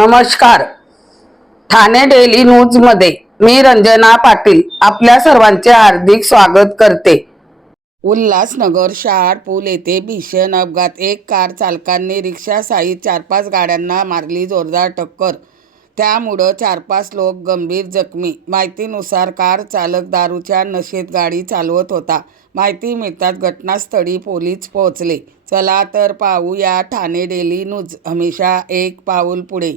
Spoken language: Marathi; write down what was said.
नमस्कार. ठाणे डेली न्यूज मध्ये मी रंजना पाटील आपल्या सर्वांचे हार्दिक स्वागत करते. उल्हासनगर शहाड पूल येथे भीषण अपघात. एक कार चालकांनी रिक्षासहित 4-5 गाड्यांना मारली जोरदार टक्कर. त्यामुळे 4-5 लोक गंभीर जखमी. माहितीनुसार कार चालक दारूच्या नशेत गाडी चालवत होता. माहिती मिळताच घटनास्थळी पोलीस पोहोचले. चला तर पाहूया ठाणे डेली न्यूज, हमेशा एक पाऊल पुढे.